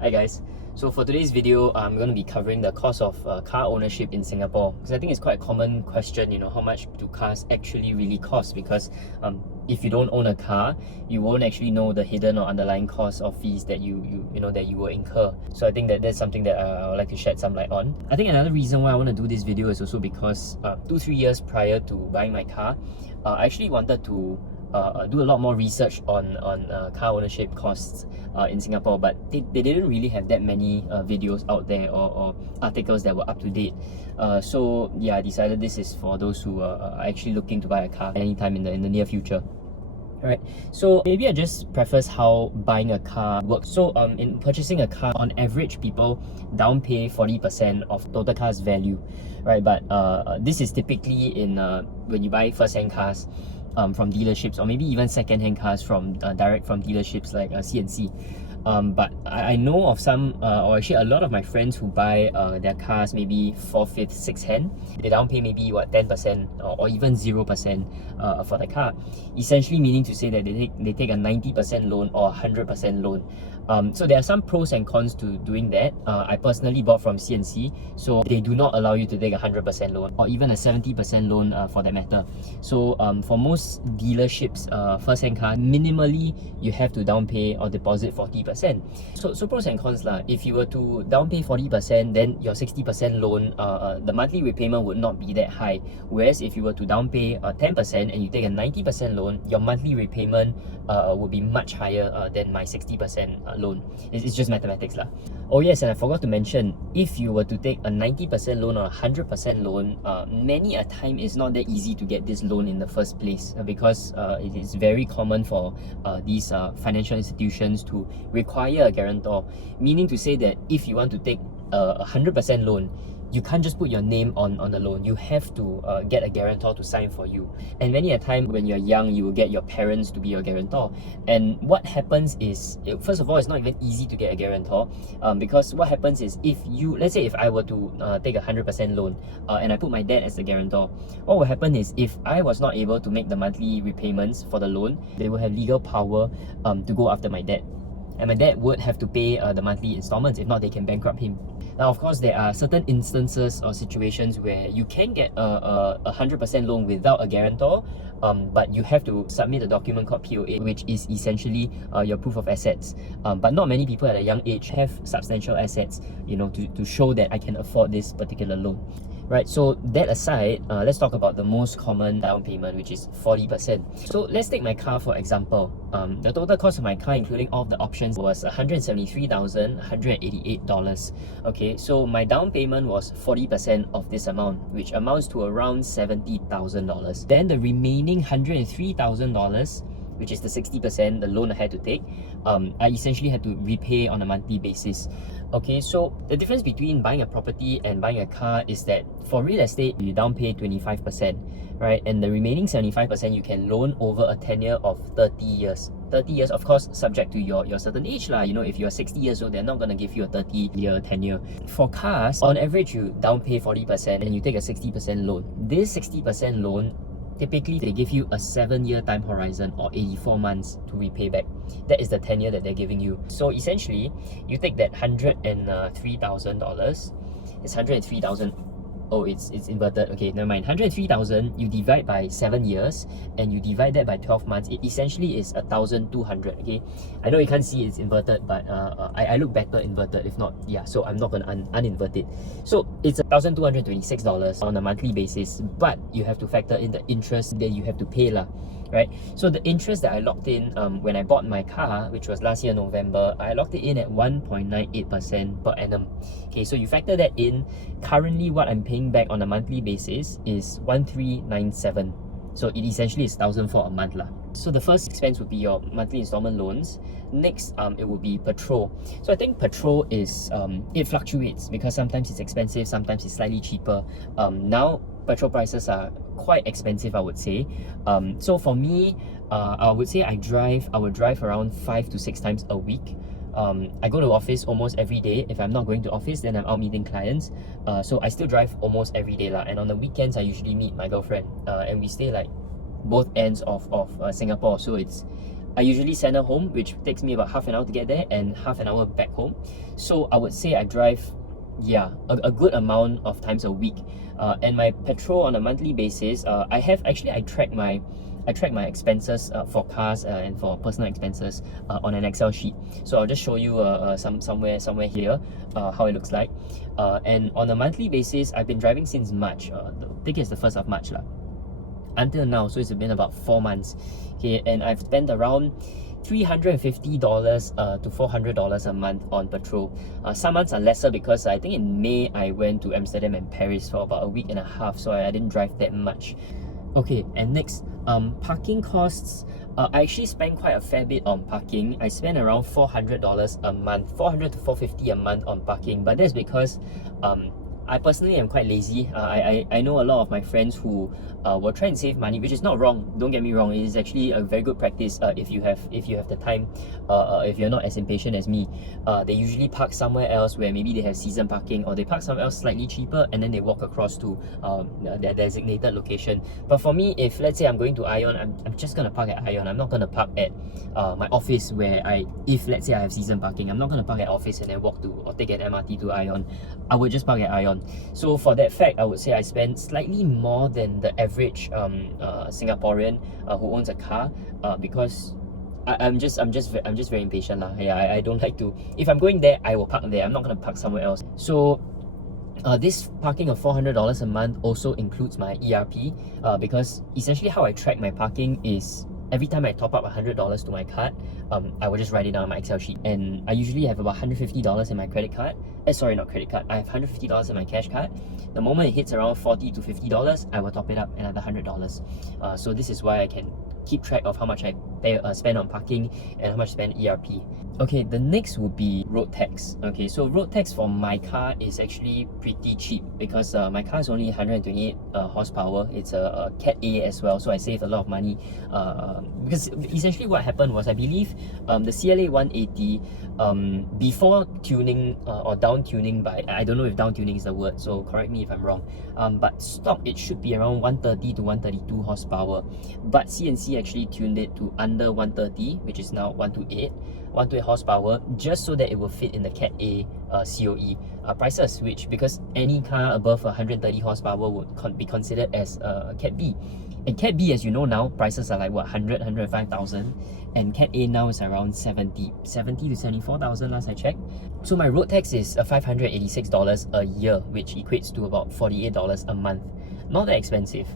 Hi guys, so for today's video, I'm going to be covering the cost of car ownership in Singapore, because I think it's quite a common question, how much do cars actually really cost? Because if you don't own a car, you won't actually know the hidden or underlying costs or fees that you will incur. So I think that that's something that I would like to shed some light on. I think another reason why I want to do this video is also because 2-3 years prior to buying my car, I actually wanted to do a lot more research on car ownership costs in Singapore, but they didn't really have that many videos out there or articles that were up to date. So yeah, I decided this is for those who are actually looking to buy a car anytime in the near future. Alright, so maybe I just preface how buying a car works. So in purchasing a car, on average, people down pay 40% of total car's value, right? But this is typically in when you buy first-hand cars from dealerships, or maybe even second-hand cars from direct from dealerships like CNC. But I know of some, or actually a lot of my friends who buy their cars maybe 4th, 5th, 6th hand. They down pay maybe 10% or even 0% for the car. Essentially meaning to say that they take a 90% loan or 100% loan. So there are some pros and cons to doing that. I personally bought from CNC, so they do not allow you to take a 100% loan or even a 70% loan for that matter. So for most dealerships, first-hand car, minimally you have to down pay or deposit 40%. So pros and cons lah. If you were to down pay 40%, then your 60% loan, the monthly repayment would not be that high. Whereas if you were to down pay 10% and you take a 90% loan, your monthly repayment would be much higher than my 60% loan. It's just mathematics lah. Oh yes, and I forgot to mention, if you were to take a 90% loan or a 100% loan, many a time it's not that easy to get this loan in the first place, because it is very common for these financial institutions to require a guarantor, meaning to say that if you want to take a 100% loan, you can't just put your name on the loan. You have to get a guarantor to sign for you. And many a time when you're young, you will get your parents to be your guarantor. And what happens is, first of all, it's not even easy to get a guarantor, because what happens is, let's say if I were to take a 100% loan and I put my dad as the guarantor, what will happen is, if I was not able to make the monthly repayments for the loan, they will have legal power to go after my dad. And my dad would have to pay the monthly installments. If not, they can bankrupt him. Now, of course, there are certain instances or situations where you can get a 100% loan without a guarantor, but you have to submit a document called POA, which is essentially your proof of assets. But not many people at a young age have substantial assets, to show that I can afford this particular loan. Right, so that aside, let's talk about the most common down payment, which is 40%. So let's take my car for example. The total cost of my car, including all of the options, was $173,188. Okay, so my down payment was 40% of this amount, which amounts to around $70,000. Then the remaining $103,000, which is the 60%, the loan I had to take, I essentially had to repay on a monthly basis. Okay, so the difference between buying a property and buying a car is that for real estate, you down pay 25%, right? And the remaining 75% you can loan over a tenure of 30 years. 30 years, of course, subject to your certain age lah. If you're 60 years old, they're not going to give you a 30-year tenure. For cars, on average, you down pay 40% and you take a 60% loan. This 60% loan, typically, they give you a 7-year time horizon or 84 months to repay back. That is the tenure that they're giving you. So essentially, you take that $103,000. It's 103,000. Oh, it's inverted. Okay, never mind. 103,000, you divide by 7 years and you divide that by 12 months. It essentially is 1,200. Okay, I know you can't see it's inverted, but I look better inverted. If not, yeah, so I'm not going to uninvert it. So it's $1,226 on a monthly basis, but you have to factor in the interest that you have to pay lah. Right, so the interest that I locked in when I bought my car, which was last year November, I locked it in at 1.98% per annum. Okay, so you factor that in. Currently, what I'm paying back on a monthly basis is 1,397. So it essentially is 1,004 a month lah. So the first expense would be your monthly installment loans. Next, it would be petrol. So I think petrol is it fluctuates, because sometimes it's expensive, sometimes it's slightly cheaper. Now petrol prices are quite expensive, I would say. So for me, I would say I would drive around 5 to 6 times a week. I go to office almost every day. If I'm not going to office, then I'm out meeting clients. So I still drive almost every day lah. And on the weekends, I usually meet my girlfriend, and we stay like both ends of Singapore. So it's I usually send her home, which takes me about half an hour to get there and half an hour back home. So I would say I drive, yeah, a good amount of times a week. And my petrol on a monthly basis, I track my expenses for cars and for personal expenses on an Excel sheet. So I'll just show you somewhere here how it looks like. And on a monthly basis, I've been driving since March. I think it's the 1st of March until now, so it's been about 4 months. Okay, and I've spent around $350 to $400 a month on petrol. Some months are lesser because I think in May I went to Amsterdam and Paris for about a week and a half, so I didn't drive that much. Okay, and next, parking costs. I actually spend quite a fair bit on parking. I spend around $400 a month, $400 to $450 a month on parking, but that's because I personally am quite lazy. I know a lot of my friends who will try and save money, which is not wrong. Don't get me wrong. It is actually a very good practice if you have the time. If you're not as impatient as me, they usually park somewhere else where maybe they have season parking, or they park somewhere else slightly cheaper, and then they walk across to their designated location. But for me, if let's say I'm going to Ion, I'm just gonna park at Ion. I'm not gonna park at my office where if let's say I have season parking, I'm not gonna park at office and then walk to or take an MRT to Ion. I would just park at Ion. So for that fact, I would say I spend slightly more than the average Singaporean who owns a car because I'm just very impatient lah. Yeah, I don't like to. If I'm going there, I will park there. I'm not gonna park somewhere else. So this parking of $400 a month also includes my ERP because essentially how I track my parking is every time I top up $100 to my card, I will just write it down on my Excel sheet. And I usually have about $150 in my credit card. Sorry, not credit card. I have $150 in my cash card. The moment it hits around $40 to $50, I will top it up another $100. So this is why I can keep track of how much I spend on parking and how much I spend ERP. Okay, the next would be road tax. Okay, so road tax for my car is actually pretty cheap because my car is only 128 horsepower. It's a Cat A as well, so I saved a lot of money because essentially what happened was, I believe the CLA 180 before tuning or down tuning by, I don't know if down tuning is the word, so correct me if I'm wrong, but stock it should be around 130 to 132 horsepower, but CNC actually tuned it to under 130, which is now 128 horsepower, just so that it will fit in the Cat A COE prices, which because any car above 130 horsepower would be considered as Cat B. And Cat B, as you know now, prices are like what, 105,000, and Cat A now is around 70 to 74,000 last I checked. So my road tax is $586 a year, which equates to about $48 a month. Not that expensive.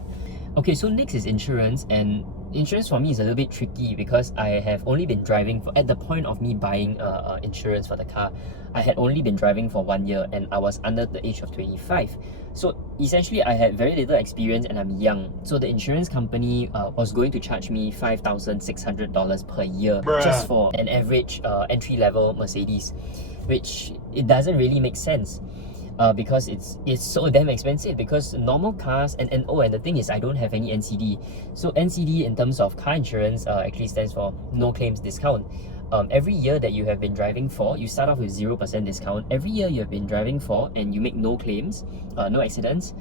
Okay, so next is insurance, and insurance for me is a little bit tricky because I have only been driving at the point of me buying insurance for the car. I had only been driving for 1 year and I was under the age of 25. So essentially I had very little experience and I'm young. So the insurance company was going to charge me $5,600 per year just for an average entry-level Mercedes, which it doesn't really make sense. Because it's so damn expensive, because normal cars and the thing is I don't have any NCD. So NCD in terms of car insurance actually stands for no claims discount. Every year that you have been driving for, you start off with 0% discount. Every year you have been driving for and you make no claims, no accidents,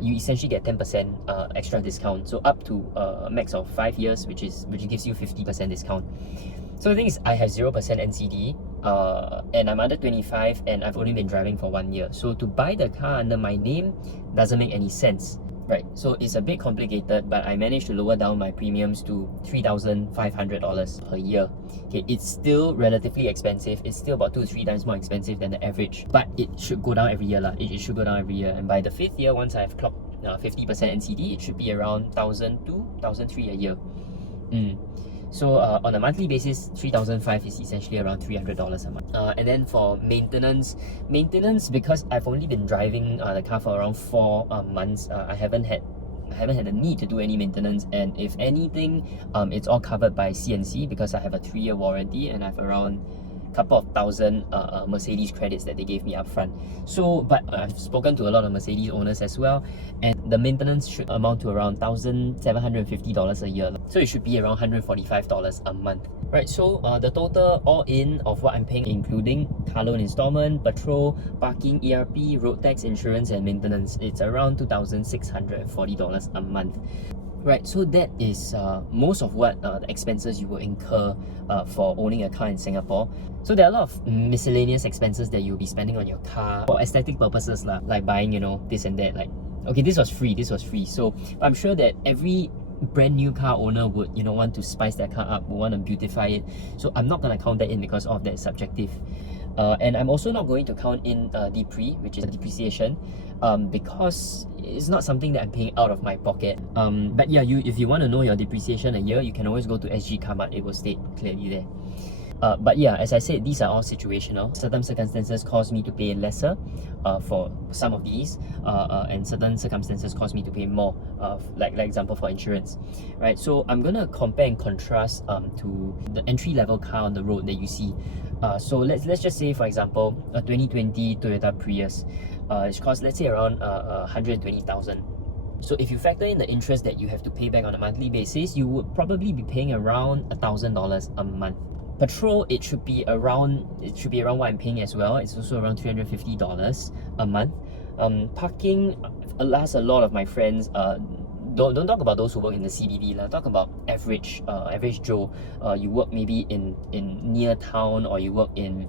you essentially get 10% extra discount. So up to a max of 5 years, which gives you 50% discount. So the thing is, I have 0% NCD and I'm under 25 and I've only been driving for 1 year. So to buy the car under my name doesn't make any sense, right? So it's a bit complicated, but I managed to lower down my premiums to $3,500 per year. Okay, it's still relatively expensive. It's still about 2 to 3 times more expensive than the average, but it should go down every year lah. It should go down every year, and by the 5th year, once I've clocked 50% NCD, it should be around $1,200, $1,300 a year. So on a monthly basis, $3,500 is essentially around $300 a month. And then for maintenance, because I've only been driving the car for around 4 months, I haven't had the need to do any maintenance, and if anything, it's all covered by CNC because I have a 3-year warranty and I have around couple of thousand Mercedes credits that they gave me up front. So, but I've spoken to a lot of Mercedes owners as well, and the maintenance should amount to around $1,750 a year. So it should be around $145 a month. Right, so the total all in of what I'm paying, including car loan installment, petrol, parking, ERP, road tax, insurance and maintenance, it's around $2,640 a month. Right, so that is most of what the expenses you will incur for owning a car in Singapore. So there are a lot of miscellaneous expenses that you'll be spending on your car for aesthetic purposes, like buying, this and that. Like, okay, this was free. So I'm sure that every brand new car owner would want to spice their car up, would want to beautify it. So I'm not going to count that in because all of that is subjective. And I'm also not going to count in which is depreciation, because it's not something that I'm paying out of my pocket. But yeah, if you want to know your depreciation a year, you can always go to SG Carmart. It will state clearly there. But yeah, as I said, these are all situational. Certain circumstances cause me to pay lesser for some of these, and certain circumstances cause me to pay more, like example for insurance, right? So I'm gonna compare and contrast to the entry-level car on the road that you see. So let's just say, for example, a 2020 Toyota Prius. It costs, let's say, around 120,000. So if you factor in the interest that you have to pay back on a monthly basis, you would probably be paying around $1,000 a month. Petrol, it should be around what I'm paying as well. It's also around $350 a month. Parking, alas, a lot of my friends don't talk about those who work in the CBD. Talk about average Joe. You work maybe in near town, or you work in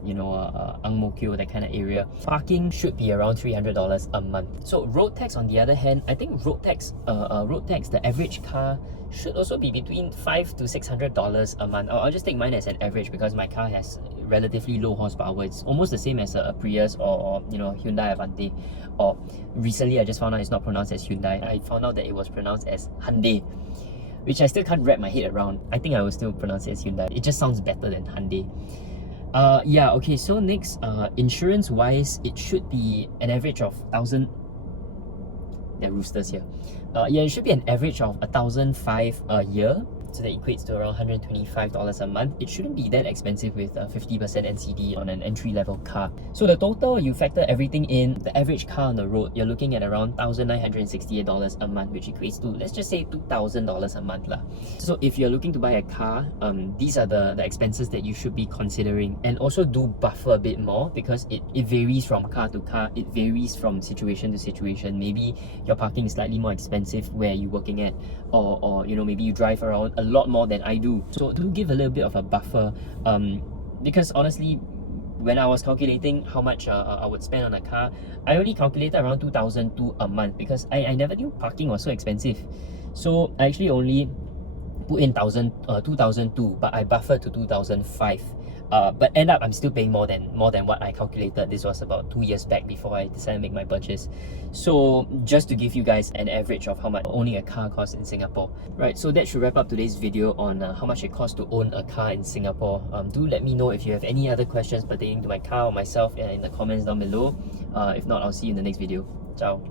Ang Mo Kio, that kind of area. Parking should be around $300 a month. So road tax, on the other hand, I think road tax, the average car should also be between $500 to $600 a month. I'll just take mine as an average because my car has relatively low horsepower. It's almost the same as a Prius or Hyundai Avante. Or recently I just found out it's not pronounced as Hyundai. I found out that it was pronounced as Hyundai, which I still can't wrap my head around. I think I will still pronounce it as Hyundai. It just sounds better than Hyundai. Yeah, okay, so next, insurance wise, it should be an average of 1,000. There are roosters here. Yeah, it should be an average of 1,500 a year. So that equates to around $125 a month. It shouldn't be that expensive with 50% NCD on an entry-level car. So the total, you factor everything in, the average car on the road, you're looking at around $1,968 a month, which equates to, let's just say, $2,000 a month lah. So if you're looking to buy a car, these are the expenses that you should be considering. And also do buffer a bit more, because it varies from car to car. It varies from situation to situation. Maybe your parking is slightly more expensive where you're working at, or maybe you drive around a lot more than I do. So do give a little bit of a buffer, because honestly, when I was calculating how much I would spend on a car, I only calculated around $2,200 a month, because I never knew parking was so expensive. So I actually only put in $2,200, but I buffered to $2,500. But end up I'm still paying more than what I calculated. This was about 2 years back before I decided to make my purchase. So just to give you guys an average of how much owning a car costs in Singapore. Right, so that should wrap up today's video on how much it costs to own a car in Singapore. Do let me know if you have any other questions pertaining to my car or myself in the comments down below. If not, I'll see you in the next video. Ciao.